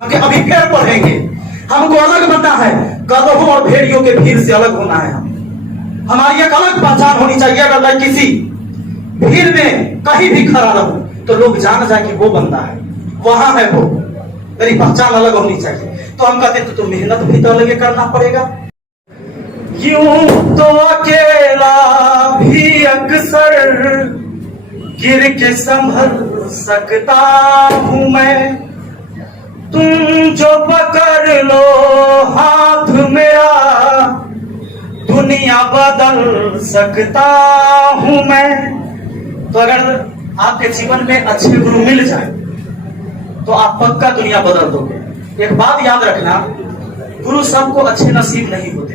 अभी फिर पढ़ेंगे। हमको अलग बनना है, गधों और भेड़ियों के भीड़ से अलग होना है। हमारी एक अलग पहचान होनी चाहिए। अगर मैं किसी भीड़ में कहीं भी खड़ा रहूं तो लोग जान जाए कि वो बंदा है, वहां है वो, मेरी पहचान अलग होनी चाहिए। तो हम कहते तो मेहनत भी तो अलग करना पड़ेगा। यूं तो अकेला भी अक्सर गिर के संभल सकता हूं मैं, तुम जो पकड़ लो हाथ मेरा दुनिया बदल सकता हूं मैं। तो अगर आपके जीवन में अच्छे गुरु मिल जाए तो आप पक्का दुनिया बदल दोगे। एक बात याद रखना, गुरु सबको अच्छे नसीब नहीं होते,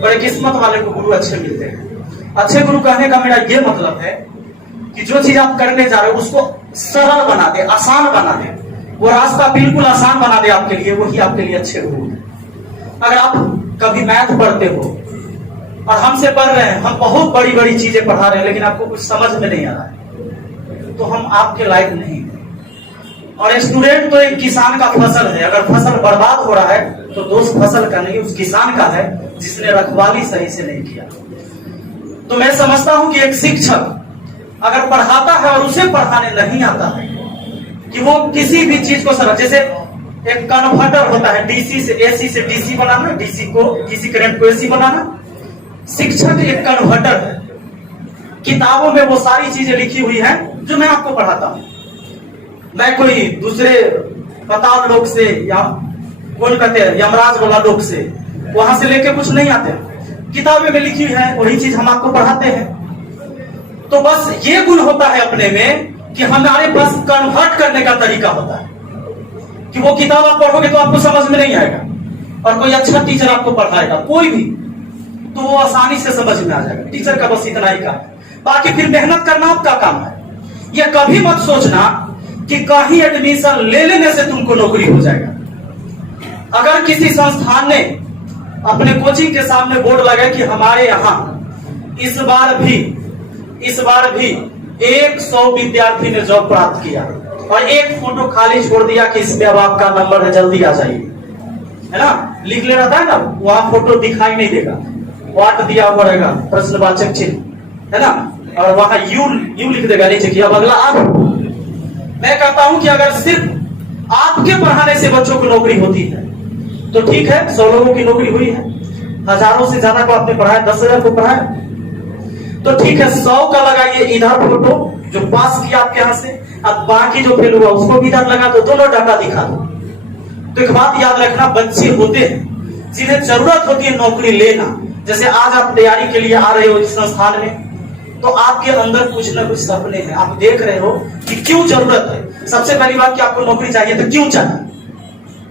बड़े किस्मत वाले को गुरु अच्छे मिलते हैं। अच्छे गुरु कहने का मेरा यह मतलब है कि जो चीज आप करने जा रहे हो उसको सरल बना दे, आसान बना दे, वो रास्ता बिल्कुल आसान बना दे आपके लिए, वही आपके लिए अच्छे गुरु हैं। अगर आप कभी मैथ पढ़ते हो और हमसे पढ़ रहे हैं, हम बहुत बड़ी बड़ी चीजें पढ़ा रहे हैं, लेकिन आपको कुछ समझ में नहीं आ रहा है, तो हम आपके लायक नहीं हैं। और स्टूडेंट तो एक किसान का फसल है, अगर फसल बर्बाद हो रहा है तो दोष फसल का नहीं, उस किसान का है जिसने रखवाली सही से नहीं किया। तो मैं समझता हूं कि एक शिक्षक अगर पढ़ाता है और उसे पढ़ाने नहीं आता है कि वो किसी भी चीज को समझ, जैसे एक कन्वर्टर होता है, डीसी से एसी से डीसी बनाना, डीसी करंट को एसी बनाना। शिक्षक एक कन्वर्टर है। किताबों में वो सारी चीजें लिखी हुई हैं जो मैं आपको पढ़ाता हूं। मैं कोई दूसरे पाताल लोक से या कौन कहते हैं यमराज वाला लोक से वहां से लेके कुछ नहीं आते, किताबें में लिखी है वही चीज हम आपको पढ़ाते हैं। तो बस ये गुण होता है अपने में कि हमारे पास कन्वर्ट करने का तरीका होता है कि वो किताब आप पढ़ोगे तो आपको समझ में नहीं आएगा, और कोई अच्छा टीचर आपको पढ़ाएगा कोई भी तो वो आसानी से समझ में आ जाएगा। टीचर का बस इतना ही काम है, बाकी फिर मेहनत करना आपका काम है। ये कभी मत सोचना कि कहीं एडमिशन ले लेने से तुमको नौकरी हो जाएगा। अगर किसी संस्थान ने अपने कोचिंग के सामने बोर्ड लगाया कि हमारे यहाँ इस बार भी 100 विद्यार्थी ने जॉब प्राप्त किया और एक फोटो खाली छोड़ दिया कि इसमें अब आपका नंबर है, जल्दी आ जाइए, है ना, लिख ले रहा था ना, वहां फोटो दिखाई नहीं देगा, वाट दिया हुआ रहेगा प्रश्नवाचक चिन्ह, है ना, और वहां यू लिख देगा नीचे कि अब अगला आप। मैं कहता हूं कि अगर सिर्फ आपके पढ़ाने से बच्चों को नौकरी होती है तो ठीक है, 100 लोगों की नौकरी हुई है, हजारों से ज्यादा को आपने पढ़ाया, 10,000 को पढ़ाया तो ठीक है, 100 का लगाइए इधर फोटो जो पास किया आपके यहां से, अब बाकी जो फेल हुआ उसको भी इधर लगा दो, दोनों डाटा दिखा दो। तो एक बात याद रखना, बच्चे होते हैं जिन्हें जरूरत होती है नौकरी लेना। जैसे आज आप तैयारी के लिए आ रहे हो इस संस्थान में, तो आपके अंदर कुछ ना कुछ सपने हैं, आप देख रहे हो कि क्यों जरूरत है। सबसे पहली बात कि आपको नौकरी चाहिए, तो क्यों चाहिए?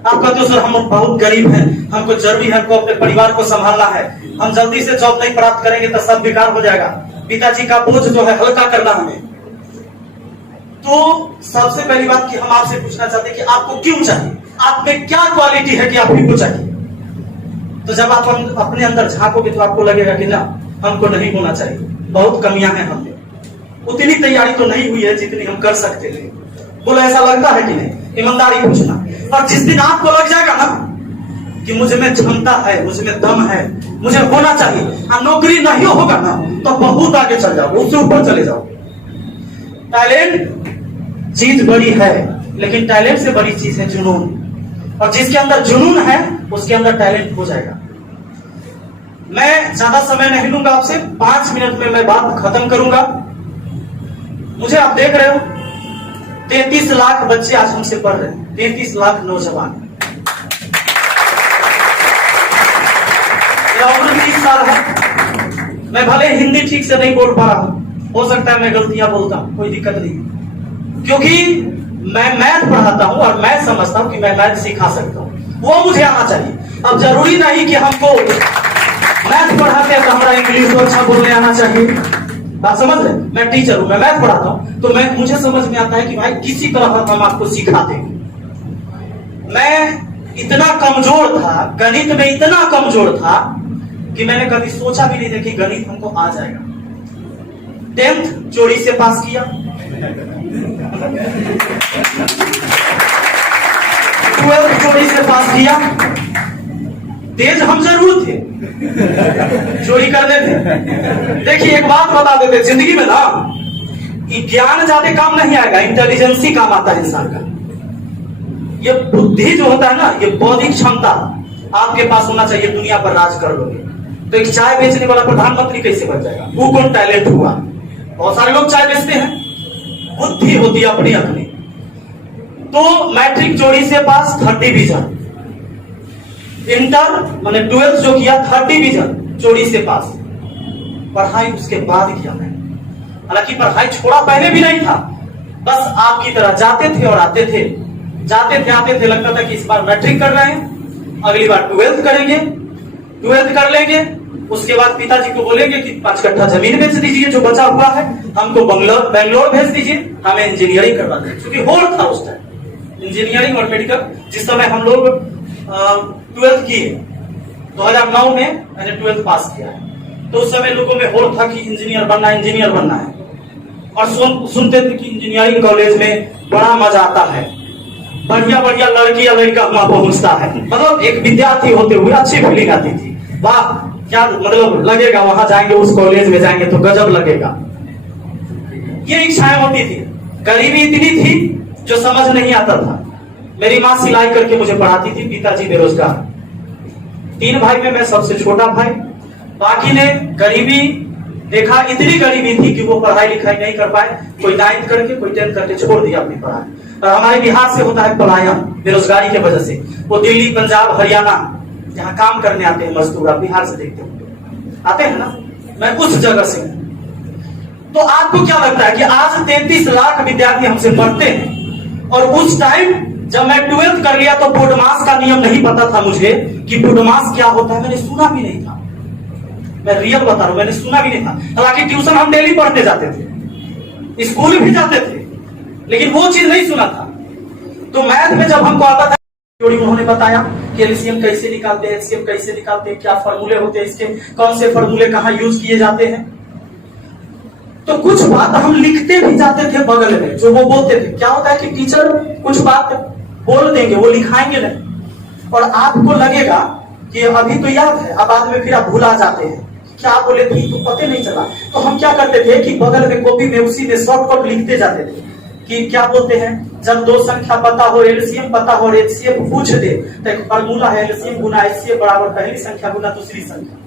आप कहते हो सर हम बहुत गरीब हैं, हमको जरूरी है, हमको अपने परिवार को संभालना है, हम जल्दी से जॉब नहीं प्राप्त करेंगे तो सब बेकार हो जाएगा, पिताजी का बोझ जो है हल्का करना हमें। तो सबसे पहली बात कि हम आपसे पूछना चाहते हैं कि आपको क्यों चाहिए, आप में क्या क्वालिटी है कि आपको चाहिए। तो जब आप अपने अंदर झांकोगे तो आपको लगेगा कि ना, हमको नहीं होना चाहिए, बहुत कमियां हैं हम में, उतनी तैयारी तो नहीं हुई है जितनी हम कर सकते थे। बोलो ऐसा लगता है कि नहीं? ईमानदारी पूछना। और जिस दिन आपको लग जाएगा ना कि मुझे में क्षमता है, मुझे में दम है, मुझे होना चाहिए, और नौकरी नहीं होगा ना तो बहुत आगे चल जाओ, उससे ऊपर चले जाओ। टैलेंट चीज बड़ी है, लेकिन टैलेंट से बड़ी चीज है जुनून, और जिसके अंदर जुनून है उसके अंदर टैलेंट हो जाएगा। मैं ज्यादा समय नहीं लूंगा आपसे, 5 मिनट में मैं बात खत्म करूंगा। मुझे आप देख रहे हो 33 लाख बच्चे आज हमसे पढ़ रहे हैं, 33 लाख नौजवान। मेरा उम्र 30 साल है, मैं भले हिंदी ठीक से नहीं बोल पा रहा हूं, हो सकता है मैं गलतियां बोलता हूं, कोई दिक्कत नहीं, क्योंकि मैं मैथ पढ़ाता हूं और मैं समझता हूं कि मैं मैथ सिखा सकता हूं, वो मुझे आना चाहिए। अब जरूरी नहीं कि हमको मैथ पढ़ाते हैं तो हमारा इंग्लिश तो अच्छा बोलने आना चाहिए, बात समझ रहे? मैं टीचर हूं, मैं मैथ पढ़ाता हूं, तो मुझे समझ में आता है कि भाई किसी तरह हम आपको सिखाते हैं। मैं इतना कमजोर था, गणित में इतना कमजोर था कि मैंने कभी सोचा भी नहीं था कि गणित हमको आ जाएगा। 10th चोरी से पास किया, 12th चोरी से पास किया। तेज हम जरूर थे, चोरी करने थे। देखिए एक बात बता देते, जिंदगी में ना ज्ञान ज्यादा काम नहीं आएगा, इंटेलिजेंस ही काम आता है इंसान का। ये बुद्धि जो होता है ना, ये बौद्धिक क्षमता आपके पास होना चाहिए, दुनिया पर राज कर लोगे। तो एक चाय बेचने वाला प्रधानमंत्री कैसे बन जाएगा? वो कौन टैलेंट हुआ? बहुत सारे लोग चाय बेचते हैं, बुद्धि होती है अपनी अपनी। तो मैट्रिक चोरी से पास 30 डिवीजन, इंटर मैंने 12th जो किया 30 डिवीजन चोरी से पास। पढ़ाई उसके बाद किया मैंने, हालांकि पढ़ाई छोड़ा पहले भी नहीं था, बस आपकी तरह जाते थे और आते थे, जाते थे आते थे। लगता था कि इस बार मैट्रिक कर रहे हैं, अगली बार 12th करेंगे, 12th कर लेंगे, उसके बाद पिताजी को बोलेंगे कि 5 कट्ठा जमीन बेच दीजिए जो बचा हुआ है, हमको बेंगलोर भेज दीजिए, हमें इंजीनियरिंग करवा दें। क्योंकि होड़ था उस टाइम इंजीनियरिंग और मेडिकल। जिस समय हम लोग 12th किए 2009 में मैंने 12th पास किया है, तो उस समय लोगों में होड़ था कि इंजीनियर बनना है। और सुनते थे कि इंजीनियरिंग कॉलेज में बड़ा मजा आता है, बढ़िया बढ़िया लड़की या लड़का वहां पहुंचता है। मतलब एक विद्यार्थी होते हुए अच्छी फीलिंग आती थी, वाह क्या मतलब लगेगा, वहां जाएंगे उस कॉलेज में जाएंगे तो गजब लगेगा। ये इच्छाएं होती थी। गरीबी इतनी थी जो समझ नहीं आता था। मेरी माँ सिलाई करके मुझे पढ़ाती थी, पिताजी बेरोजगार। 3 भाई में मैं सबसे छोटा भाई। बाकी ने गरीबी देखा, इतनी गरीबी थी कि वो पढ़ाई लिखाई नहीं कर पाए। कोई 9th करके, कोई 10th करके छोड़ दिया अपनी पढ़ाई। और हमारे बिहार से होता है पलायन बेरोजगारी की वजह से। वो दिल्ली, पंजाब, हरियाणा जहाँ काम करने आते हैं मजदूर, आप बिहार से देखते होंगे, आते हैं ना, मैं उस जगह से। तो आपको क्या लगता है कि आज 33 लाख विद्यार्थी हमसे पढ़ते हैं, और उस टाइम जब मैं 12th कर लिया तो बोर्डमास का नियम नहीं पता था मुझे कि बोर्डमास क्या होता है, मैंने सुना भी नहीं था। मैं रियल बता रहा हूं, मैंने सुना भी नहीं था। हालांकि ट्यूशन हम डेली पढ़ने जाते थे, स्कूल भी जाते थे, लेकिन वो चीज नहीं सुना था। तो मैथ में जब हमको आता था, उन्होंने बताया कि एलसीएम कैसे निकालते हैं, एचसीएफ कैसे निकालते हैं, क्या फॉर्मूले होते हैं इसके, कौन से फॉर्मूले कहाँ यूज किए जाते हैं। तो कुछ बात हम लिखते भी जाते थे बगल में, जो वो बोलते थे। क्या होता है कि टीचर कुछ बात बोल देंगे, वो लिखाएंगे नहीं, और आपको लगेगा कि अभी तो याद है, अब बाद में फिर आप भुला जाते हैं क्या बोले थे, तो पता नहीं चला। तो हम क्या करते थे कि बगल में कॉपी में उसी में शॉर्टकट लिखते जाते थे कि क्या बोलते हैं, जब 2 संख्या पता हो, एलसीएम पता हो और एचसीएफ पूछ दे तो एक फार्मूला है, एलसीएम गुना एचसीएफ बराबर पहली संख्या गुना दूसरी संख्या,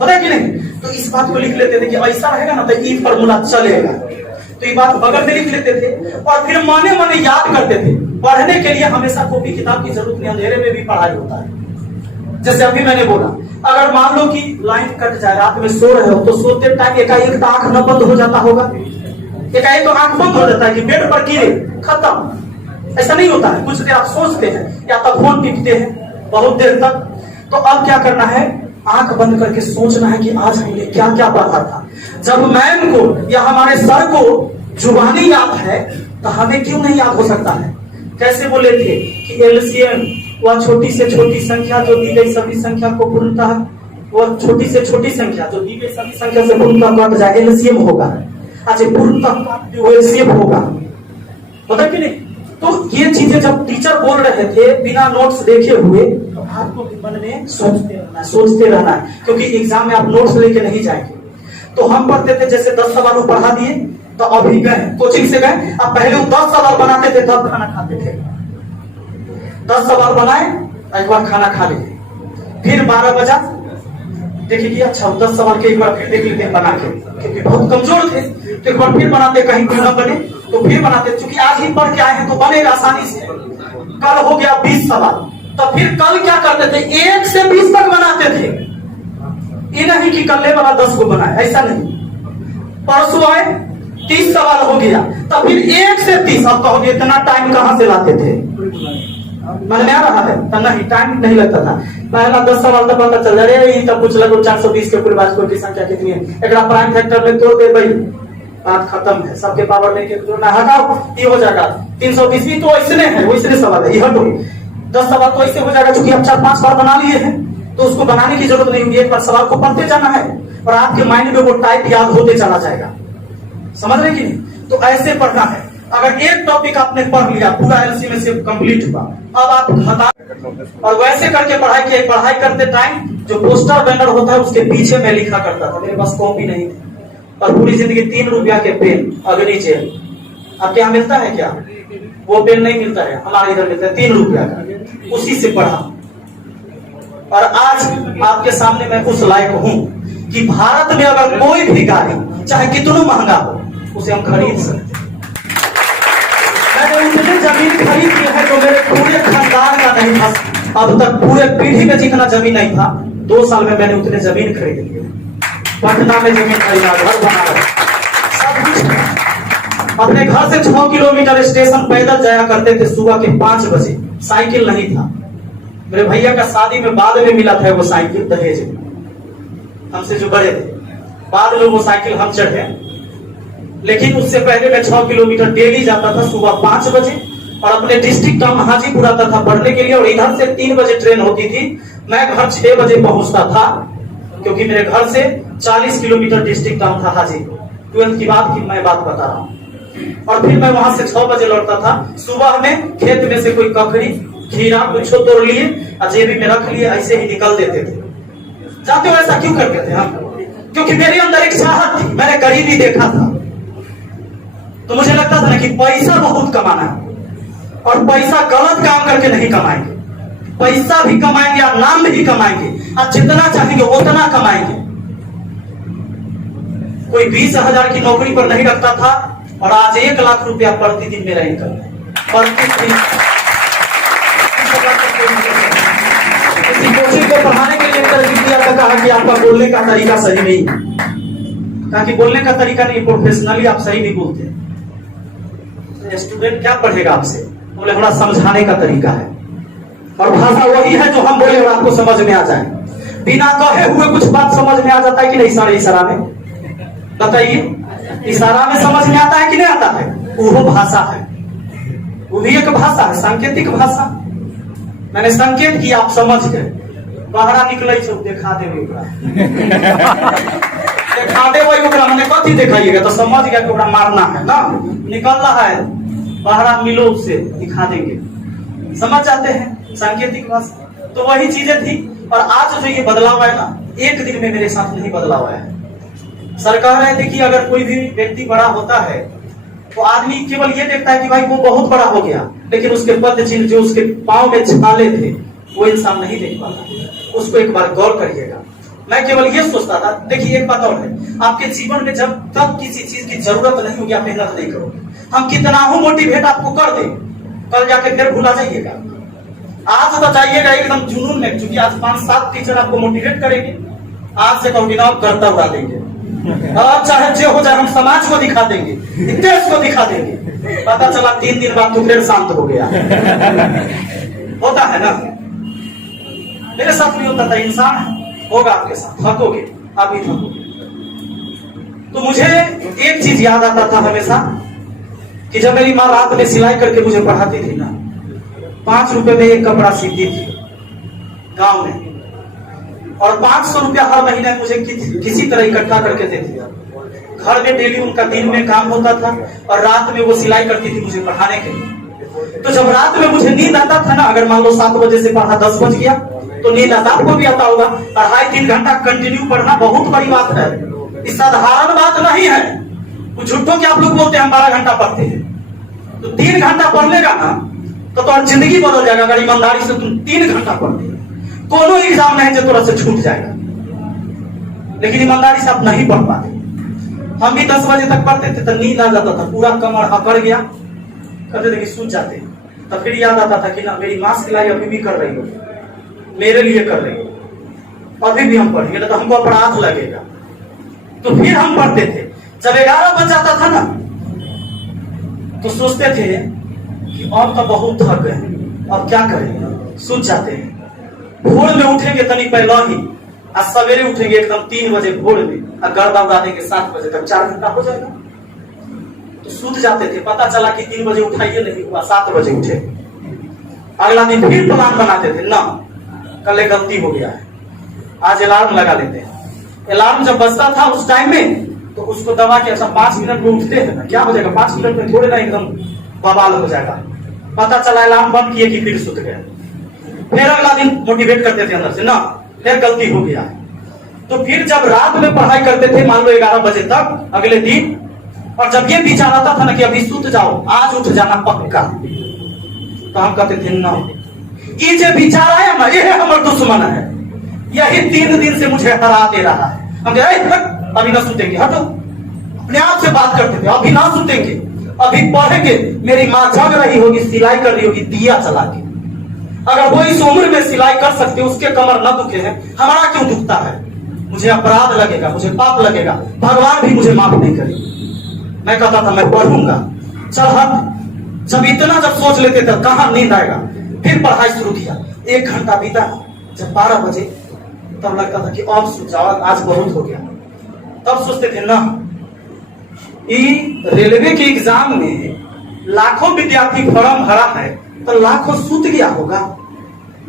पता है कि नहीं। तो इस बात को लिख लेते थे कि ऐसा रहेगा ना तो ये फार्मूला चलेगा। तो ये बात बगल में लिख लेते थे और फिर माने माने याद करते थे। पढ़ने के लिए हमेशा कॉपी किताब की जरूरत नहीं, अंधेरे में भी पढ़ाई होता है। जैसे अभी मैंने बोला, अगर मान लो कि लाइन कट जाए, रात में सो रहे हो, तो सोते टाइम एकाएक आंख न बंद हो जाता होगा, एकाएक तो आंख बंद हो जाता है कि बेड पर गिरे, खत्म। ऐसा नहीं होता है, कुछ देर आप सोचते हैं या तो फोन टिपते हैं बहुत देर तक। तो अब क्या करना है, आंख बंद करके सोचना है कि आज हमने क्या क्या पढ़ा था। जब मैम को या हमारे सर को जुबानी याद है तो हमें क्यों नहीं याद हो सकता है। कैसे बोले थे कि एलसीएम वह छोटी से छोटी संख्या जो दी गई सभी संख्या को पूर्णतः, वह छोटी से छोटी संख्या जो दी गई सभी संख्या से पूर्णतः कट जाए, एलसीएम होगा। अच्छा, पूर्णतः एलसीएम होगा, पता कि नहीं। तो ये चीजें जब टीचर बोल रहे थे बिना नोट्स देखे हुए, तो आपको मन में सोचते रहना है, क्योंकि एग्जाम में आप नोट्स लेके नहीं जाएंगे। तो हम पढ़ते थे, जैसे 10 सवाल पढ़ा दिए तो अभी गए कोचिंग से गए, अब पहले 10 सवाल बनाते थे तब खाना खाते थे। 10 सवाल बनाए, एक बार खाना खा लिए, फिर 12 बजा देखिए अच्छा 10 सवाल के एक बार फिर देख लेते हैं बना के, क्योंकि बहुत कमजोर थे। तो एक बार फिर बनाते, कहीं न बने तो फिर बनाते, क्योंकि आज ही पढ़ के आए हैं तो बनेगा आसानी से। कल हो गया 20 सवाल, तो फिर कल क्या करते थे, 1 से 20 तक बनाते थे। ये नहीं कि कल वाला 10 को बनाए, ऐसा नहीं। परसों आए 30 सवाल हो गया, तो फिर 1 से 30। अब कहोगे इतना टाइम कहां से लाते थे, मैंने आ रहा है तो नहीं, टाइम नहीं लगता था। पहला 10 सवाल तक पता चल जाए, तब पूछ लगो 420 के पूरे बात की संख्या कितनी है, एक प्राइम फैक्टर में तोड़ दे भाई, बात खत्म है। सबके पावर में हटाओ, ये हो जाएगा 320 भी तो ऐसे है, वैसे सवाल है, ये हटो 10 सवाल तो ऐसे हो जाएगा। चूंकि आप 4-5 बार बना लिए हैं तो उसको बनाने की जरूरत नहीं होगी, एक बार सवाल को पढ़ते जाना है और आपके माइंड में वो टाइप याद होते चला जाएगा। समझ रहे कि नहीं। तो ऐसे पढ़ना है। अगर एक टॉपिक आपने पढ़ लिया, पूरा एलसीएम से कंप्लीट हुआ, अब आप हटा और वैसे करके पढ़ाई करते टाइम जो पोस्टर बैनर होता है उसके पीछे मैं लिखा करता था, मेरे पास कॉपी नहीं थी। और पूरी जिंदगी 3 रुपया के पेन अग्नि जेल, आपके यहाँ मिलता है क्या? वो पेन नहीं मिलता है, हमारे इधर मिलता है 3 रुपया का, उसी से पढ़ा। और आज आपके सामने मैं उस लायक हूं कि भारत में अगर कोई भी गाड़ी चाहे कितना महंगा हो उसे हम खरीद सकते हैं। मैंने उतनी जमीन खरीद ली है जो मेरे पूरे खानदान का नहीं था, अब तक पूरे पीढ़ी में जितना जमीन नहीं था 2 साल में मैंने उतने जमीन खरीद ली। पटना में जमीन खरीदा, घर बना, सब कुछ। अपने घर से 6 किलोमीटर स्टेशन पैदल जाया करते थे सुबह के 5 बजे, साइकिल नहीं था। मेरे भैया का शादी में बाद में मिला था वो साइकिल दहेज में, हमसे जो बड़े थे, बाद में वो साइकिल हम चढ़े। लेकिन उससे पहले मैं 6 किलोमीटर डेली जाता था सुबह 5 बजे और अपने डिस्ट्रिक्ट टाउन हाजीपुर आता था पढ़ने के लिए। और इधर से 3 बजे ट्रेन होती थी, मैं घर 6 बजे पहुंचता था क्योंकि मेरे घर से 40 किलोमीटर डिस्ट्रिक्ट टाउन था हाजीपुर। 12th की बात की मैं बात बता रहा हूँ। और फिर मैं वहां से 6 बजे लौटता था। सुबह में खेत में से कोई ककड़ी खीरा कुछ तोड़ लिए और जेबी में रख लिए, ऐसे ही निकल देते थे। जाते हो ऐसा क्यों करते थे हम? क्योंकि मेरे अंदर एक चाहत थी, मैंने गरीबी देखा था। तो मुझे लगता था ना कि पैसा बहुत कमाना है और पैसा गलत काम करके नहीं कमाएंगे, पैसा भी कमाएंगे और नाम भी कमाएंगे और जितना चाहेंगे उतना कमाएंगे। कोई 20,000 की नौकरी पर नहीं रखता था और आज 1 लाख रुपया प्रतिदिन मेरा इनकम है। प्रतिदिन किसी कोचिंग को पढ़ाने के लिए कहा कि आपका बोलने का तरीका सही नहीं, कहा कि बोलने का तरीका नहीं, प्रोफेशनली आप सही नहीं बोलते। स्टूडेंट क्या पढ़ेगा आपसे? बोले हमारा समझाने का तरीका है और भाषा वही है जो हम बोले और आपको समझ में आ जाए। बिना कहे हुए कुछ बात समझ में आ जाता है कि नहीं? सारे इशारा में बताइए, इशारा में समझ में आता है कि नहीं आता है? वो भाषा है, वो भी एक भाषा है, सांकेतिक भाषा। मैंने संकेत किया, आप समझ गए। बाहर निकले देखा देवे देखा दे वही मैंने कथी दिखाइएगा तो समझ गया कि मारना है ना, निकल रहा है बाहर, मिलो उससे दिखा देंगे, समझ जाते हैं सांकेतिक भाषा। तो वही चीजें थी। और आज जो ये बदलाव है ना, एक दिन में मेरे साथ नहीं बदलाव आया है। सरकार है, देखिए अगर कोई भी व्यक्ति बड़ा होता है तो आदमी केवल ये देखता है कि भाई वो बहुत बड़ा हो गया, लेकिन उसके पद चिन्ह जो उसके पांव में छाले थे वो इंसान नहीं देख पाता। उसको एक बार गौर करिएगा। मैं केवल ये सोचता था, देखिए एक बात और है, आपके जीवन में जब तक किसी चीज की जरूरत नहीं होगी आप मेहनत नहीं करोगे। हम कितना हो मोटिवेट आपको कर दे, कल जाके फिर भूला जाइएगा। आज बताइएगा एकदम जुनून में, क्योंकि आज 5-7 टीचर आपको मोटिवेट करेंगे। आज से कहोगे ना करता उड़ा देंगे, और चाहे जो हो जाए हम समाज को दिखा देंगे, देश को दिखा देंगे। पता चला 3 दिन बाद तो फिर शांत हो गया। होता है ना, मेरे साथ भी होता था। इंसान है, होगा आपके साथ, थकोगे आप भी थकोगे। तो मुझे एक चीज याद आता था हमेशा कि जब मेरी माँ रात में सिलाई करके मुझे पढ़ाती थी ना, 5 रुपए में एक कपड़ा सीती थी गांव में, और 500 रुपया हर महीने मुझे किसी तरह इकट्ठा करके देती थी। घर में डेली उनका दिन में काम होता था और रात में वो सिलाई करती थी मुझे पढ़ाने के लिए। तो जब रात में मुझे नींद आता था ना, अगर मान लो 7 बजे से पढ़ा 10 बज गया तो नींद आता, आपको भी आता होगा। 2.5-3 घंटा कंटिन्यू पढ़ना बहुत बड़ी बात है, इस साधारण बात नहीं है। कुछ झूठों के आप लोग बोलते हैं हम 12 घंटा पढ़ते हैं, तो 3 घंटा पढ़ लेगा ना तो तुम्हारी जिंदगी बदल जाएगा। अगर ईमानदारी से तुम 3 घंटा पढ़ते, कोनो एग्जाम नहीं जो थोड़ा से छूट जाएगा। लेकिन ईमानदारी से आप नहीं पढ़ पाते। हम भी 10 बजे तक पढ़ते थे तो नींद आ जाता था, पूरा कमर अकड़ गया, कहते थे कि सूझ जाते। तब फिर याद आता था कि ना मेरी माँ सिलाई अभी भी कर रही हो, मेरे लिए कर रही हो, अभी भी हम पढ़ेंगे तो हमको अपराध लगेगा। तो फिर हम पढ़ते थे। जब 11 बज जाता था ना तो सोचते थे कि अब तो बहुत थक गए, अब क्या करें, सूझ जाते हैं। भोर में उठेंगे तनी पहले ही, आज सवेरे उठेंगे एकदम 3 बजे भोर में और गरबा उड़ा देंगे 7 बजे तक, 4 घंटा हो जाएगा। तो सूझ जाते थे। पता चला कि 3 बजे उठाइए नहीं हुआ, 7 बजे उठे। अगला दिन फिर प्लान बनाते थे, ना कल एक गलती हो गया है, आज अलार्म लगा लेते हैं। अलार्म जब बजता था उस टाइम में तो उसको दबा के, अच्छा 5 मिनट में उठते हैं ना, क्या हो जाएगा 5 मिनट में, थोड़े ना एकदम बवाल हो जाएगा। पता चला अलार्म बंद किए कि फिर सुत गए। फिर अगला दिन मोटिवेट करते थे अंदर से, ना फिर गलती हो गया। तो फिर जब रात में पढ़ाई करते थे, मान लो 11 बजे तक अगले दिन, और जब ये विचार आता था ना कि अभी सुत जाओ, आज उठ जाना पक्का, तो हम कहते थे ना, ये जो विचार आया ना, ये हमारा दुश्मन है, यही 3 दिन से मुझे हरा दे रहा है। हम अभी ना सुतेंगे, हटो, अपने आप से बात करते थे, अभी ना सुतेंगे, अभी पढ़ेंगे। मेरी माँ जग रही होगी, सिलाई कर रही होगी दिया चला के, अगर वो इस उम्र में सिलाई कर सकते, उसके कमर न दुखे हैं, हमारा क्यों दुखता है? मुझे अपराध लगेगा, मुझे पाप लगेगा, भगवान भी मुझे माफ नहीं करेगा। मैं कहता था मैं पढ़ूंगा, चल हट। जब इतना जब सोच लेते थे कहां नींद आएगा, फिर पढ़ाई शुरू किया। 1 घंटा बीता, जब 12 बजे तब लगता था कि अब सो जाओ, आज बहुत हो गया। तब सोचते थे ना, रेलवे के एग्जाम में लाखों विद्यार्थी फॉर्म भरा है, तो लाखों सूत गया होगा,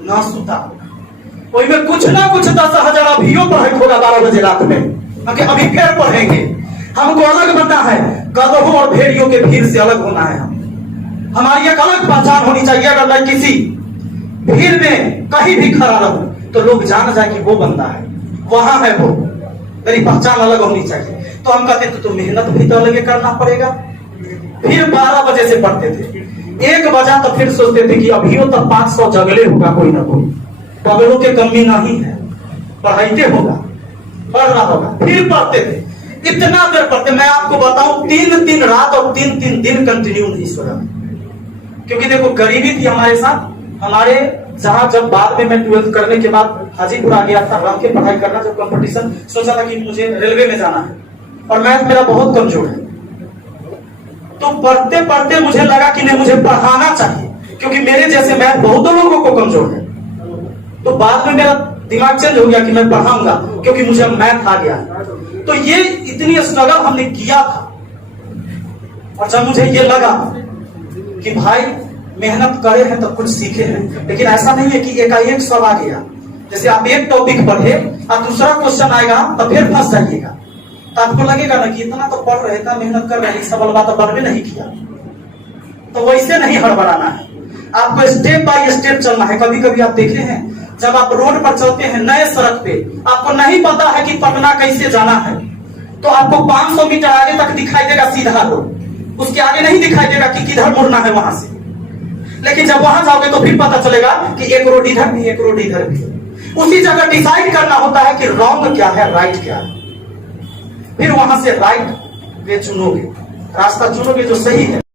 ना सूता होगा। वही में कुछ ना कुछ 10,000 अभियो पढ़े होगा 12 बजे रात में, अभी फिर पढ़ेंगे। हमको अलग बनना है, गधों और भेड़ियों के भीड़ से अलग होना है। हमारी एक अलग पहचान होनी चाहिए। अगर मैं किसी भीड़ में कहीं भी खड़ा रहूं तो लोग जान जाए कि वो बंदा है, वहां है वो, मेरी पहचान अलग होनी चाहिए। तो हम कहते थे तो मेहनत भी तो अलग करना पड़ेगा। फिर 12 बजे से पढ़ते थे, 1 बजा तो फिर सोचते थे कि अभियो तक 500 जगले होगा, कोई ना कोई पगलों के कमी नहीं है, पढ़ाईते होगा, पढ़ रहा होगा। फिर पढ़ते थे, इतना देर पढ़ते, मैं आपको बताऊं 3 रात और 3 दिन कंटिन्यू नहीं सोया। क्योंकि देखो गरीबी थी हमारे साथ। हमारे जहां जब बाद में मैं 12th करने के बाद हाजीपुर आ गया था, रह के पढ़ाई करना, जब कंपटीशन, सोचा था कि मुझे रेलवे में जाना है, और मैथ मेरा बहुत कमजोर है। तो पढ़ते पढ़ते मुझे लगा कि नहीं, मुझे पढ़ाना चाहिए, क्योंकि मेरे जैसे मैथ बहुत लोगों को कमजोर है। तो बाद में मेरा दिमाग चेंज हो गया कि मैं पढ़ाऊंगा, क्योंकि मुझे मैथ आ गया। तो ये इतनी स्ट्रगल हमने किया था। और जब मुझे ये लगा कि भाई मेहनत करे हैं तो कुछ सीखे हैं, लेकिन ऐसा नहीं है कि एकाएक सब आ गया। जैसे आप एक टॉपिक पढ़े और दूसरा क्वेश्चन आएगा तो फिर फंस जाइएगा, तो आपको लगेगा ना कि इतना तो पढ़ रहे थे, मेहनत कर रहे, सब बात तो पढ़ नहीं किया। तो वैसे नहीं हड़बड़ाना है, आपको स्टेप बाय स्टेप चलना है। कभी कभी आप देखे हैं, जब आप रोड पर चलते हैं नए सड़क पे, आपको नहीं पता है कि पटना कैसे जाना है, तो आपको 500 मीटर आगे तक दिखाई देगा सीधा रोड, उसके आगे नहीं दिखाई देगा कि किधर मुड़ना है वहां से। लेकिन जब वहां जाओगे तो फिर पता चलेगा कि एक रोड इधर भी, एक रोड इधर भी। उसी जगह डिसाइड करना होता है कि रॉन्ग क्या है, राइट क्या है। फिर वहां से राइट वे चुनोगे, रास्ता चुनोगे जो सही है।